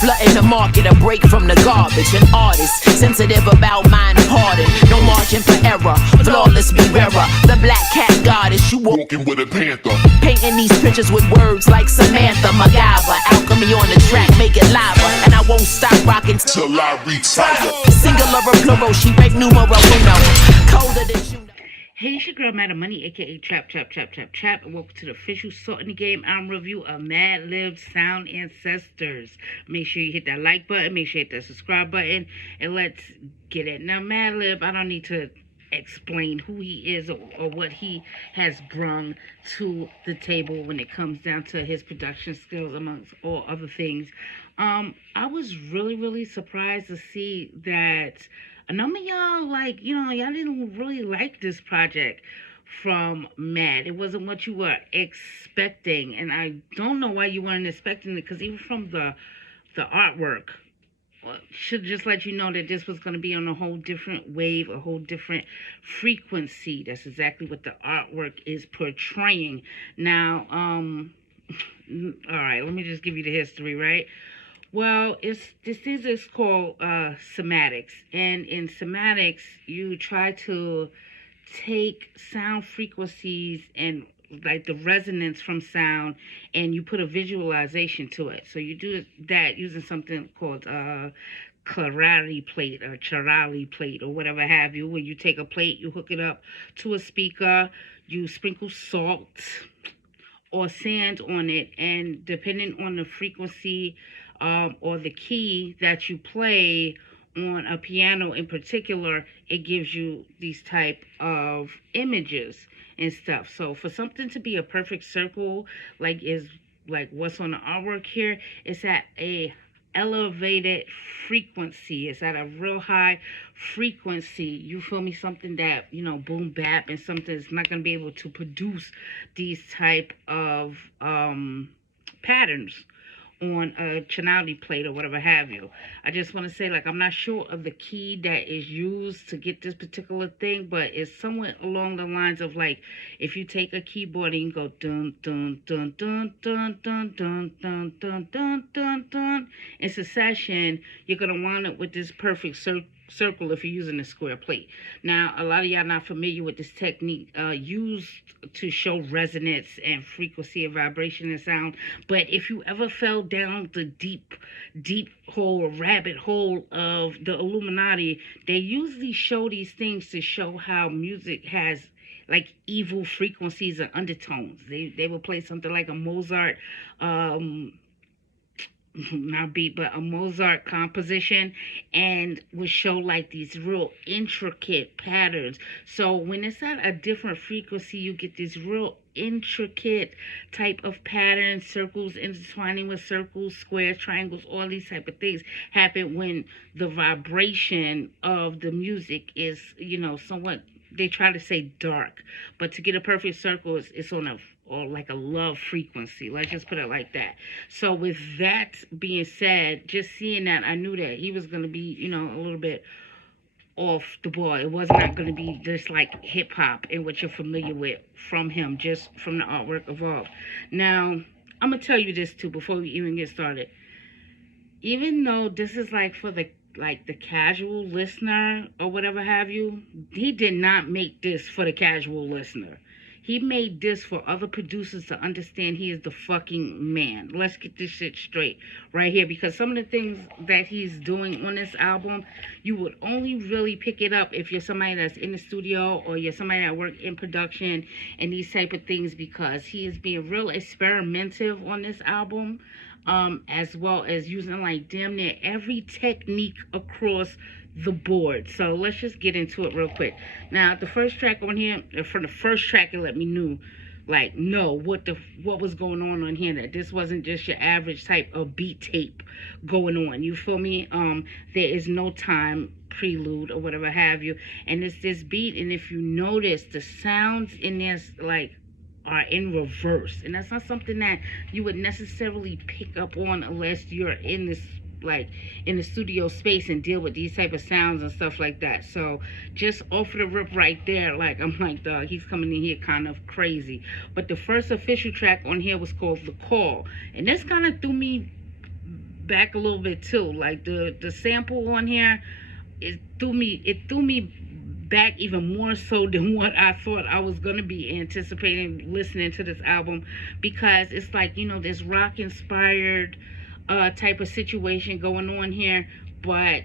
Flooding the market, a break from the garbage. An artist, sensitive about mind pardon. No margin for error, flawless be bearer. The black cat goddess, you walking with a panther. Painting these pictures with words like Samantha MacGyver. Alchemy on the track, make it lava. And I won't stop rocking till I retire. Singular or plural, she break numero uno. Colder than you. Hey, it's your girl Madam Money, aka Trap. And welcome to the official Salt in the Game album review of Madlib Sound Ancestors. Make sure you hit that like button, make sure you hit that subscribe button, and let's get it. Now, Madlib, I don't need to explain who he is or what he has brung to the table when it comes down to his production skills, amongst all other things. I was really surprised to see that a number of y'all, y'all didn't really like this project from Mad. It wasn't what you were expecting, and I don't know why you weren't expecting it, because even from the artwork, should just let you know that this was going to be on a whole different wave, a whole different frequency. That's exactly what the artwork is portraying. Now, all right, let me just give you the history, right? Well, this is called somatics, and in somatics, you try to take sound frequencies and like the resonance from sound, and you put a visualization to it. So you do that using something called clarity plate or charali plate or whatever have you, where you take a plate, you hook it up to a speaker, you sprinkle salt or sand on it, and depending on the frequency or the key that you play on a piano in particular, it gives you these type of images and stuff. So for something to be a perfect circle, like what's on the artwork here, it's at a elevated frequency. It's at a real high frequency. You feel me? Something that, boom bap, and something that's not going to be able to produce these type of patterns on a Chant plate or whatever have you. I just want to say, I'm not sure of the key that is used to get this particular thing, but it's somewhat along the lines of if you take a keyboard and you go dun dun dun dun dun dun dun dun dun dun dun dun in succession, you're gonna wind up with this perfect circle if you're using a square plate. Now, a lot of y'all not familiar with this technique used to show resonance and frequency of vibration and sound, but if you ever fell down the deep hole or rabbit hole of the Illuminati, they usually show these things to show how music has evil frequencies and undertones. They will play something like a Mozart not beat, but a Mozart composition, and would show these real intricate patterns. So when it's at a different frequency, you get these real intricate type of patterns, circles intertwining with circles, squares, triangles, all these type of things happen when the vibration of the music is, somewhat, they try to say dark, but to get a perfect circle, it's on a love frequency. Let's just put it like that. So with that being said, just seeing that, I knew that he was going to be, a little bit off the ball. It was not going to be just hip hop and what you're familiar with from him, just from the artwork evolved. Now, I'm going to tell you this too before we even get started. Even though this is for the casual listener or whatever have you, he did not make this for the casual listener. He made this for other producers to understand he is the fucking man. Let's get this shit straight right here, because some of the things that he's doing on this album, you would only really pick it up if you're somebody that's in the studio or you're somebody that works in production and these type of things, because he is being real experimentative on this album, as well as using damn near every technique across the board. So let's just get into it real quick. Now, the first track on here, from the first track, it let me know what was going on here, that this wasn't just your average type of beat tape going on. You feel me? There is no time prelude or whatever have you, and it's this beat, and if you notice, the sounds in this are in reverse, and that's not something that you would necessarily pick up on unless you're in this in the studio space and deal with these type of sounds and stuff like that. So just off the rip right there, I'm dog, he's coming in here kind of crazy. But the first official track on here was called The Call, and this kind of threw me back a little bit too. Like the sample on here, it threw me back even more so than what I thought I was gonna be anticipating listening to this album, because it's like, this rock inspired type of situation going on here. But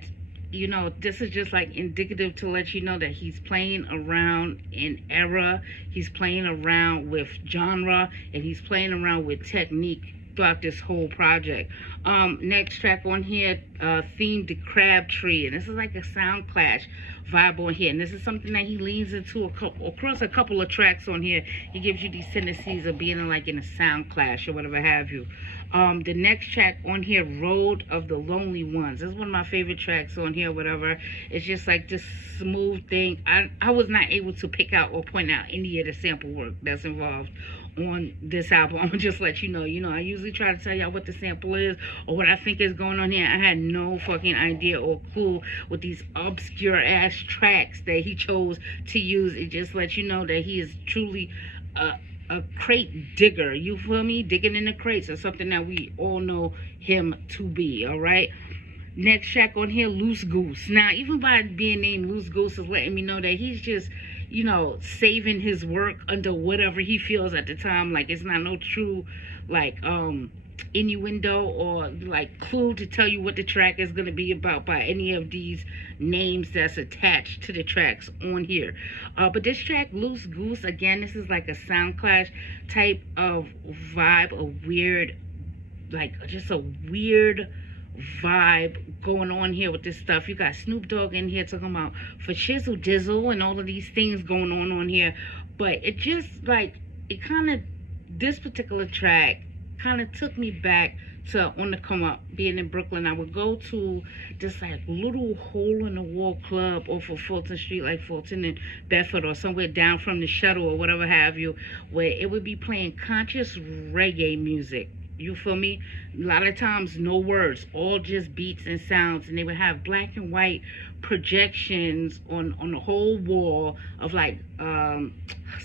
this is just like indicative to let you know that he's playing around in era, he's playing around with genre, and he's playing around with technique throughout this whole project. Next track on here, themed the Crabtree, and this is like a sound clash vibe on here, and this is something that he leans into across a couple of tracks on here. He gives you these tendencies of being in a sound clash or whatever have you. The next track on here, Road of the Lonely Ones. This is one of my favorite tracks on here, whatever. It's just like this smooth thing. I was not able to pick out or point out any of the sample work that's involved on this album. I'm gonna just let you know. I usually try to tell y'all what the sample is or what I think is going on here. I had no fucking idea or clue with these obscure ass tracks that he chose to use. It just lets you know that he is truly a crate digger. You feel me? Digging in the crates is something that we all know him to be. All right. Next track on here, Loose Goose. Now, even by being named Loose Goose is letting me know that he's just, saving his work under whatever he feels at the time. Like, it's not no true, innuendo or, clue to tell you what the track is going to be about by any of these names that's attached to the tracks on here. But this track, Loose Goose, again, this is like a sound clash type of vibe, just a weird vibe going on here with this stuff. You got Snoop Dogg in here talking about for shizzle dizzle and all of these things going on here. But it just this particular track kind of took me back to on the come up. Being in Brooklyn, I would go to this little hole in the wall club off of Fulton Street, like Fulton and Bedford, or somewhere down from the Shuttle or whatever have you, where it would be playing conscious reggae music. You feel me? A lot of times no words, all just beats and sounds, and they would have black and white projections on the whole wall of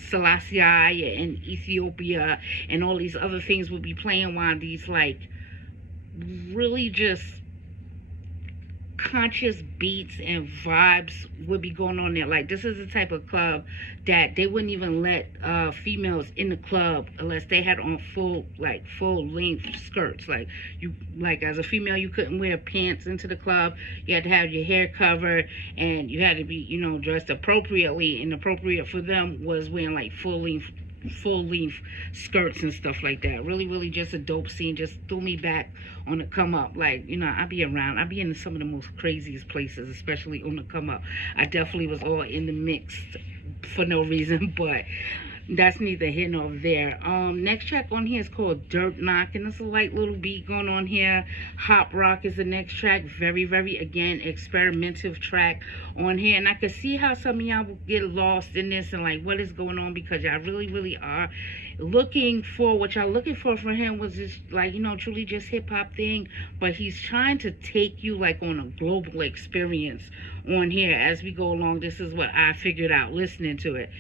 Selassie and Ethiopia and all these other things would be playing while these really just conscious beats and vibes would be going on there. Like, this is the type of club that they wouldn't even let females in the club unless they had on full length skirts. Like as a female, you couldn't wear pants into the club. You had to have your hair covered, and you had to be dressed appropriately, and appropriate for them was wearing full length skirts and stuff like that. Really, really just a dope scene. Just threw me back on the come up. I be in some of the most craziest places, especially on the come up. I definitely was all in the mix for no reason, but that's neither here nor there. Next track on here is called Derp Knock, and it's a light little beat going on here. Hop Rock is the next track. Very, very, again, experimentative track on here. And I can see how some of y'all will get lost in this and what is going on, because y'all really, really are looking for what y'all looking for him was just truly just hip-hop thing. But he's trying to take you on a global experience on here as we go along. This is what I figured out listening to it.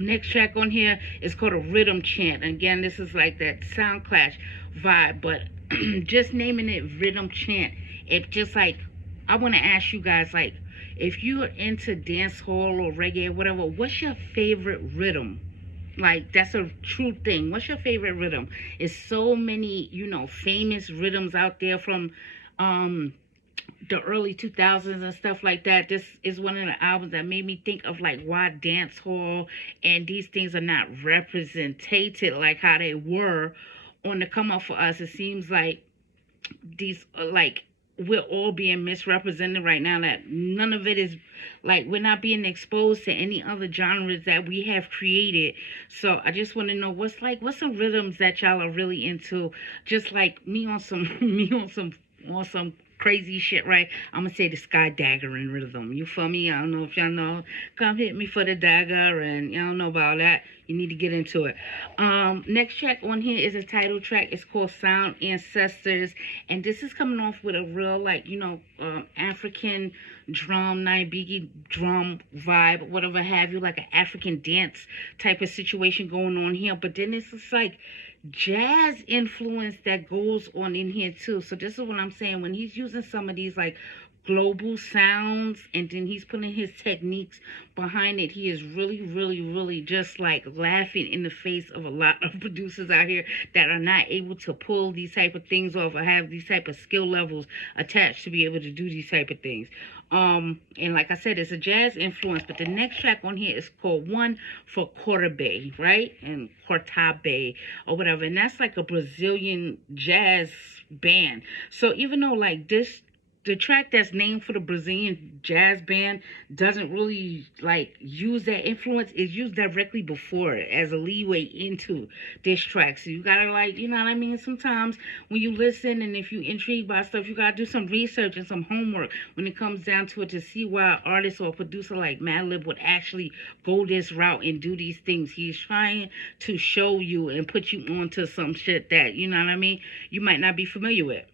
Next track on here is called a Rhythm Chant. Again, this is that sound clash vibe, but just naming it Rhythm Chant, it just I want to ask you guys, if you're into dance hall or reggae or whatever, what's your favorite rhythm? That's a true thing. What's your favorite rhythm? There's so many, famous rhythms out there from the early 2000s and stuff like that. This is one of the albums that made me think of why dance hall and these things are not represented like how they were on the come up for us. It seems like these we're all being misrepresented right now, that none of it is we're not being exposed to any other genres that we have created. So I just want to know what's some rhythms that y'all are really into, just like me on some crazy shit, right? I'm gonna say the Sky Dagger in rhythm. You feel me? I don't know if y'all know. Come hit me for the dagger, and y'all know about that. You need to get into it. Next track on here is a title track. It's called Sound Ancestors, and this is coming off with a real African drum, Naibiki drum vibe, whatever have you, an African dance type of situation going on here. But then it's just jazz influence that goes on in here too. So this is what I'm saying. When he's using some of these like global sounds and then he's putting his techniques behind it, he is really, really, really just like laughing in the face of a lot of producers out here that are not able to pull these type of things off or have these type of skill levels attached to be able to do these type of things. And like I said, it's a jazz influence, but the next track on here is called One for Cortabe, right? And Cortabe or whatever. And that's like a Brazilian jazz band. So even though like this, the track that's named for the Brazilian jazz band doesn't really like use that influence, is used directly before it as a leeway into this track. So you gotta like, you know what I mean? Sometimes when you listen and if you intrigued by stuff, you gotta do some research and some homework when it comes down to it to see why an artist or a producer like Madlib would actually go this route and do these things. He's trying to show you and put you onto some shit that, you know what I mean, you might not be familiar with.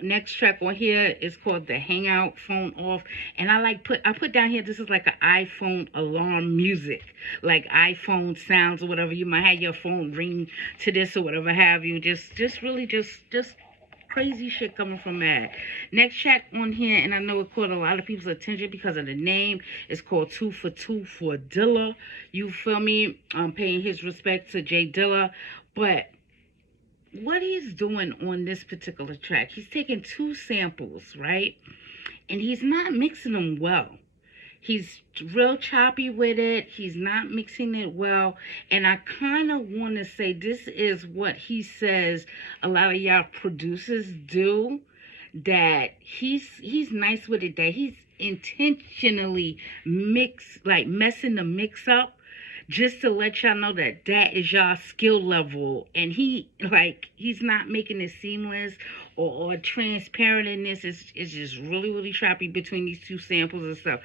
Next track on here is called The Hangout Phone Off, and I put down here, this is like an iPhone alarm music, like iPhone sounds or whatever. You might have your phone ring to this or whatever have you. Just really just crazy shit coming from Mad. Next track on here, and I know it caught a lot of people's attention because of the name, it's called 2 for 2 for Dilla. You feel me? Paying his respect to J Dilla, but what he's doing on this particular track, he's taking two samples, right? And he's not mixing them well. He's real choppy with it. He's not mixing it well. And I kind of want to say this is what he says a lot of y'all producers do, that he's nice with it, that he's intentionally messing the mix up just to let y'all know that that is y'all skill level, and he's not making it seamless or transparent in this. It's just really, really choppy between these two samples and stuff.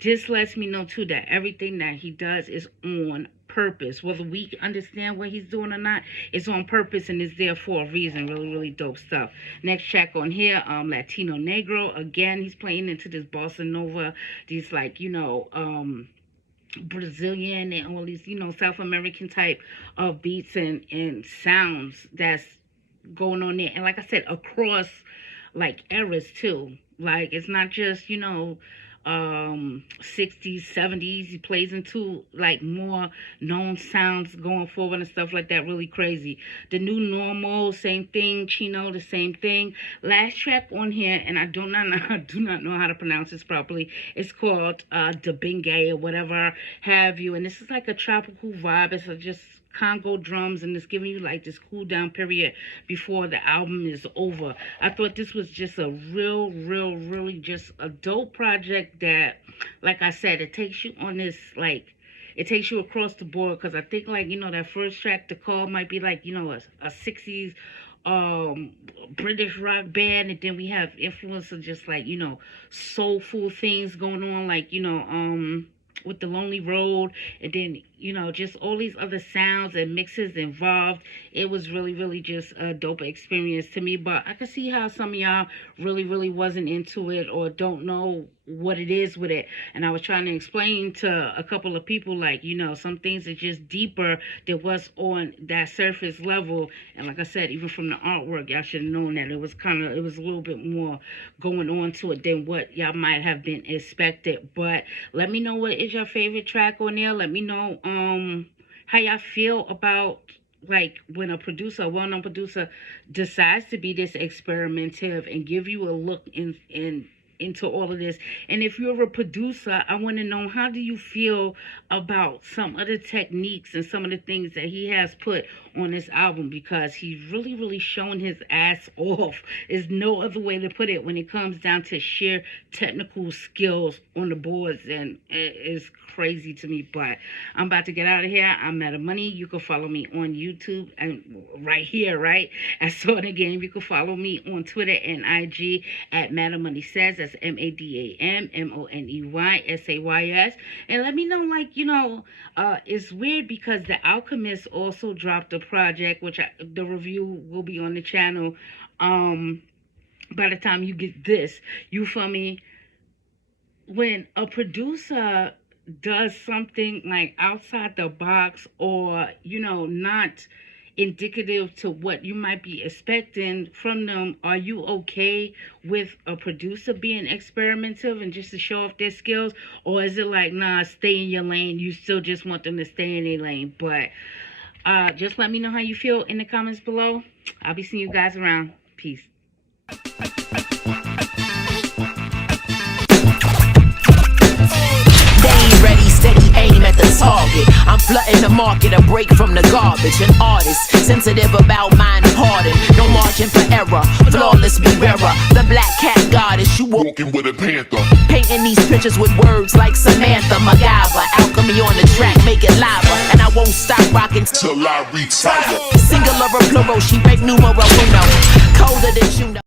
Just lets me know too that everything that he does is on purpose. Whether we understand what he's doing or not, it's on purpose and it's there for a reason. Really, really dope stuff. Next track on here, Latino Negro. Again, he's playing into this bossa nova, these Brazilian and all these, South American type of beats and sounds that's going on there. And like I said, across like eras too. Like it's not just, 60s, 70s. He plays into like more known sounds going forward and stuff like that. Really crazy. The New Normal, same thing. Chino, the same thing. Last track on here, and I do not know how to pronounce this properly. It's called the Bingay or whatever have you. And this is like a tropical vibe. It's just Congo drums, and it's giving you like this cool down period before the album is over. I thought this was just a really just a dope project that, like I said, it takes you on this, like, it takes you across the board, because I think that first track, The Call, might be like, a 60s British rock band, and then we have influence of just like, soulful things going on, like, with The Lonely Road, and then just all these other sounds and mixes involved. It was really just a dope experience to me, but I could see how some of y'all really wasn't into it or don't know what it is with it. And I was trying to explain to a couple of people, like, some things are just deeper than what's on that surface level. And like I said, even from the artwork, y'all should have known that it was a little bit more going on to it than what y'all might have been expected. But let me know what is your favorite track on there. Let me know how y'all feel about like when a well-known producer decides to be this experimentative and give you a look into all of this. And if you're a producer, I want to know, how do you feel about some of the techniques and some of the things that he has put on this album, because he's really showing his ass off. There's no other way to put it when it comes down to sheer technical skills on the boards, and it's crazy to me. But I'm about to get out of here. I'm out of money. You can follow me on YouTube and right here, right? At Sword the Game. You can follow me on Twitter and IG at Madam Money Says. That's MADAMMONEYSAYS. And let me know, like, it's weird because The Alchemist also dropped a project, which the review will be on the channel by the time you get this. You feel me? When a producer does something like outside the box, or not indicative to what you might be expecting from them. Are you okay with a producer being experimentative and just to show off their skills? Or is it like, nah, stay in your lane, you still just want them to stay in their lane? But just let me know how you feel in the comments below. I'll be seeing you guys around. Peace. Ready, steady, aim at the target. I'm flooding the market, a break from the garbage. An artist, sensitive about mind pardon. No margin for error, flawless be rarer. The black cat goddess, you walking with a panther. Painting these pictures with words like Samantha, MacGyver. Alchemy on the track, make it lava. And I won't stop rocking till I retire. Singular or plural, she break numero uno. Colder than you know.